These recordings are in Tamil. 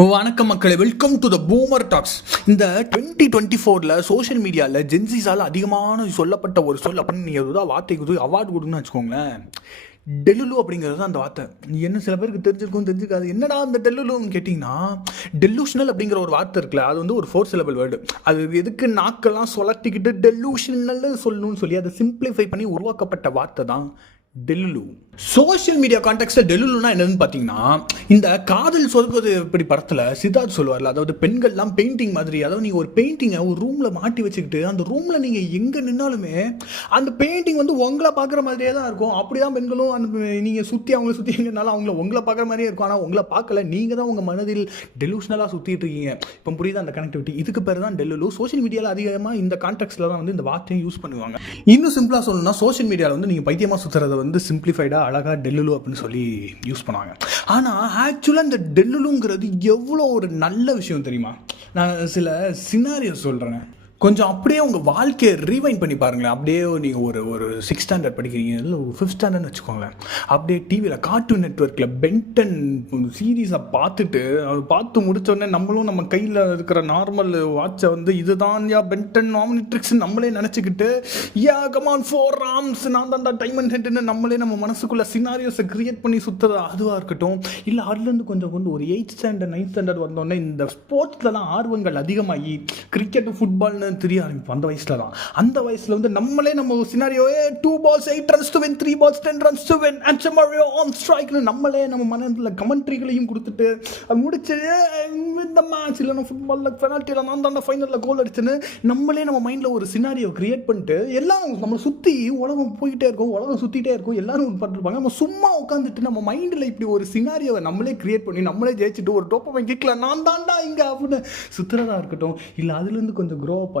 வணக்கம் மக்களே, welcome to the boomer tax. இந்த 2024 சோஷியல் மீடியாவில் ஜென்சிஸால் அதிகமான சொல்லப்பட்ட ஒரு சொல் அப்படின்னு நீங்கள் ஏதாவது வார்த்தைக்கு அவார்டு கொடுங்கன்னு வச்சுக்கோங்களேன். டெல்லுலு அப்படிங்கிறது அந்த வார்த்தை. என்ன சில பேருக்கு தெரிஞ்சிருக்காது. என்னடா அந்த டெல்லுலுன்னு கேட்டிங்கன்னா, டெலூஷனல் அப்படிங்கிற ஒரு வார்த்தை இருக்குல்ல, அது வந்து ஒரு 4 syllable வேர்டு. அது எதுக்கு நாக்கெல்லாம் சொலட்டிக்கிட்டு டெலூஷனல் சொல்லணும்னு சொல்லி அதை சிம்பிளிஃபை பண்ணி உருவாக்கப்பட்ட வார்த்தை தான் டெல்லுலு. சோஷியல் மீடியா கான்டெக்ட்ல டெல்லுலுனா என்னன்னு பார்த்தீங்கன்னா, இந்த காதல் சொல்வது இப்படி படத்தில் சித்தார்த் சொல்லுவார்ல, அதாவது பெண்கள்லாம் பெயிண்டிங் மாதிரி, அதாவது நீங்கள் ஒரு பெயிண்டிங்கை ஒரு ரூமில் மாட்டி வச்சுக்கிட்டு அந்த ரூமில் நீங்கள் எங்கே நின்னாலுமே அந்த பெயிண்டிங் வந்து உங்களை பார்க்குற மாதிரியே தான் இருக்கும். அப்படி தான் பெண்களும் அந்த நீங்கள் சுற்றி அவங்கள சுற்றி எங்கனாலும் அவங்கள உங்களை பார்க்குற மாதிரியே இருக்கும். ஆனால் உங்களை பார்க்கல, நீங்கள் தான் உங்கள் மனதில் டெலூஷனலாக சுற்றிட்டு இருக்கீங்க. இப்போ புரியுது அந்த கனெக்டிவிட்டி. இதுக்கு பேர் தான் டெல்லுலு. சோஷியல் மீடியாவில் அதிகமாக இந்த கான்டெக்ட்ல தான் வந்து இந்த வார்த்தையை யூஸ் பண்ணுவாங்க. இன்னும் சிம்பிளாக சொல்லணும்னா, சோஷியல் மீடியாவில் வந்து நீங்கள் பைத்தியமாக சுற்றுறதை வந்து சிம்பிளிஃபைடாக அழகாக டெல்லுலு அப்படின்னு சொல்லி யூஸ் பண்ணுவாங்க. ஆனால் ஆக்சுவலாக இந்த டெல்லுலுங்கிறது எவ்வளோ ஒரு நல்ல விஷயம் தெரியுமா? நான் சில சினாரியோ சொல்கிறேன், கொஞ்சம் அப்படியே உங்கள் வாழ்க்கையை ரீவைண்ட் பண்ணி பாருங்களேன். அப்படியே நீங்கள் ஒரு 6th standard படிக்கிறீங்க, இல்லை ஒரு 5th standard வச்சுக்கோங்களேன். அப்படியே டிவியில் கார்ட்டூன் நெட்வொர்க்கில் பென்டன் சீரீஸை பார்த்து முடித்தோடனே நம்மளும் நம்ம கையில் இருக்கிற நார்மல் வாட்சை வந்து இதுதான் பென்டன் நாமினிட்ரிக்ஸ் நம்மளே நினச்சிக்கிட்டு, கமான் 4 ஆர்ம்ஸ் நான் தான்டா டைமண்ட் ஹெட்னு நம்மளே நம்ம மனசுக்குள்ளே சினாரியோஸை கிரியேட் பண்ணி சுற்றுறது அதுவாக இருக்கட்டும். இல்லை அதுலேருந்து கொஞ்சம் ஒரு 8th standard 9th standard வந்தோடனே இந்த ஸ்போர்ட்ஸ்லாம் ஆர்வங்கள் அதிகமாகி கிரிக்கெட்டு ஃபுட்பால்னு தெரிய ஆரம்பிப்போம். அந்த வயசுல வந்து நம்மளே நம்ம scenario 2 balls 8 runs to win, 3 balls 10 runs to win, and Mario on strike நம்மளே நம்ம மனதில் கமெண்ட்ரிகளையும் கொடுத்துட்டு முடிச்சு இந்த மேட்ச் இல்லைன்னா ஃபுட்பாலில் பெனால்ட்டியில் நான் தான் ஃபைனலில் கோல் அடிச்சுன்னு நம்மளே நம்ம மைண்டில் ஒரு சினாரியோ கிரியேட் பண்ணிட்டு எல்லாரும் நம்ம சுற்றி உலகம் போயிட்டே இருக்கும், உலகம் சுற்றிட்டே இருக்கும், எல்லாரும் பண்ணிருப்பாங்க. நம்ம சும்மா உட்காந்துட்டு நம்ம மைண்டில் இப்படி ஒரு சினாரியோவை நம்மளே கிரியேட் பண்ணி நம்மளே ஜெயிச்சுட்டு ஒரு டோப்பமை கிக்ல நான் தாண்டா இங்கே அப்படின்னு சுற்றுறதா இருக்கட்டும். இல்லை அதுலேருந்து கொஞ்சம் க்ரோ அப் ஆகி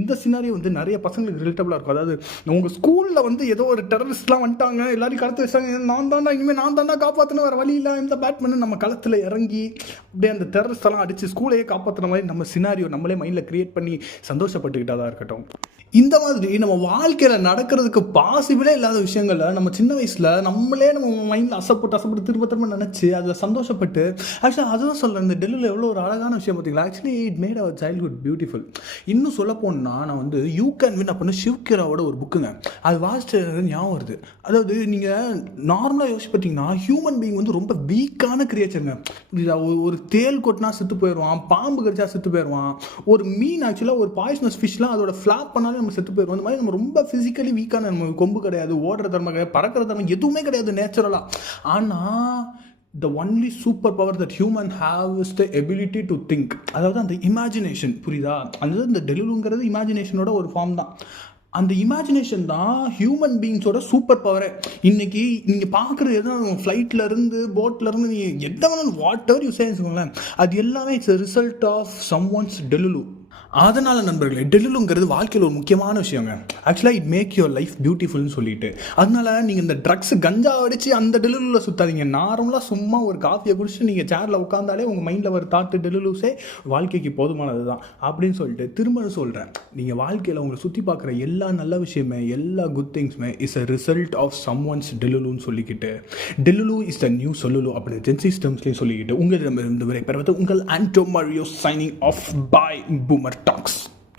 இந்த சினாரியோ வந்து நிறைய பசங்களுக்கு ரிலேட்டபிளாக இருக்கும். அதாவது உங்கள் ஸ்கூலில் வந்து ஏதோ ஒரு டெரரிஸ்ட்லாம் வந்துட்டாங்க, எல்லாரையும் கடத்த வச்சாங்க, நான் தாண்டா காப்பாற்றின வேறு வழி இல்லை இந்த பேட்மேன் நம்ம களத்தில் இறங்கி அப்படியே அந்த டெரரிஸ்டெல்லாம் அடித்து ஸ்கூலையே காப்பாற்றுன மாதிரி நம்ம சினாரியோ நம்மளே மைண்டில் கிரியேட் பண்ணி சந்தோஷப்பட்டுக்கிட்டதாக இருக்கட்டும். இந்த மாதிரி நம்ம வாழ்க்கையில் நடக்கிறதுக்கு பாசிபிளே இல்லாத விஷயங்களை நம்ம சின்ன வயசில் நம்மளே நம்ம மைண்டில் அசைப்பட்டு திரும்ப நினச்சி அதில் சந்தோஷப்பட்டு, ஆக்சுவலாக அதுதான் சொல்கிறேன், இந்த டெல்லியில் எவ்வளோ ஒரு அழகான விஷயம் பார்த்தீங்களா. Actually it made our childhood beautiful. இன்னும் சொல்ல போனால் நான் வந்து யூ கேன் வின் அப்படின்னு சிவ்கிராவோட ஒரு புக்குங்க, அது வாசிச்சது ஞாபகம் வருது. அதாவது நீங்கள் நார்மலாக யோசிச்சு பார்த்தீங்கன்னா, ஹியூமன் பீயிங் வந்து ரொம்ப வீக்கான கிரியேச்சருங்க. ஒரு தேல் கொட்டினா செத்து போயிடுவான், பாம்பு கடிச்சா செத்து போயிடுவான், ஒரு மீன் ஆக்சுவலாக ஒரு பாய்சனஸ் ஃபிஷ்லாம் அதோட ஃப்ளாப் பண்ணாலும் நம்ம செத்து போயிடுவோம். அந்த மாதிரி நம்ம ரொம்ப ஃபிசிக்கலி வீக்கான, நம்ம கொம்பு கிடையாது, ஓடுற தர்மம் கிடையாது, பறக்கிற தர்மம் எதுவுமே கிடையாது நேச்சுரலாக. ஆனால் the only superpower that human have is the ability to think. அதாவது அந்த இமேஜினேஷன், புரியுதா? அது இந்த டெல்லுலுங்கிறது இமேஜினேஷனோட ஒரு ஃபார்ம் தான். அந்த இமேஜினேஷன் தான் ஹியூமன் பீயிங்ஸோட சூப்பர் பவரே. இன்னைக்கு நீங்கள் பார்க்குறது எதுவும் ஃப்ளைட்டில் இருந்து போட்டில் இருந்து நீங்கள் எந்த வேணாலும் வாட் எவர் யூ சேஞ்சுக்கோங்களேன், அது எல்லாமே it's result of some once delulu. அதனால் நண்பர்களே, டெல்லுலுங்கிறது வாழ்க்கையில் ஒரு முக்கியமான விஷயங்க. ஆக்சுவலாக இட் மேக் யுவர் லைஃப் பியூட்டிஃபுல்னு சொல்லிட்டு, அதனால் நீங்கள் இந்த ட்ரக்ஸ் கஞ்சா அடித்து அந்த டெல்லுலில் சுற்றாதீங்க. நார்மலாக சும்மா ஒரு காஃபியை குடிச்சு நீங்கள் சேரில் உட்காந்தாலே உங்கள் மைண்டில் ஒரு தாட்டு டெல்லுலுஸே வாழ்க்கைக்கு போதுமானது தான் அப்படின்னு சொல்லிட்டு திரும்ப சொல்கிறேன். நீங்கள் வாழ்க்கையில் உங்களை சுற்றி பார்க்குற எல்லா நல்ல விஷயமே, எல்லா குட் திங்ஸுமே is a result of some ones டெல்லுலுன்னு சொல்லிக்கிட்டு, delulu is the new solulu அப்படின்னு ஜென்சி சிஸ்டம்ஸ்லேயும் சொல்லிக்கிட்டு உங்களிடமிருந்து விடைபெறுவது உங்கள் Anto Mario signing off by boomer tax.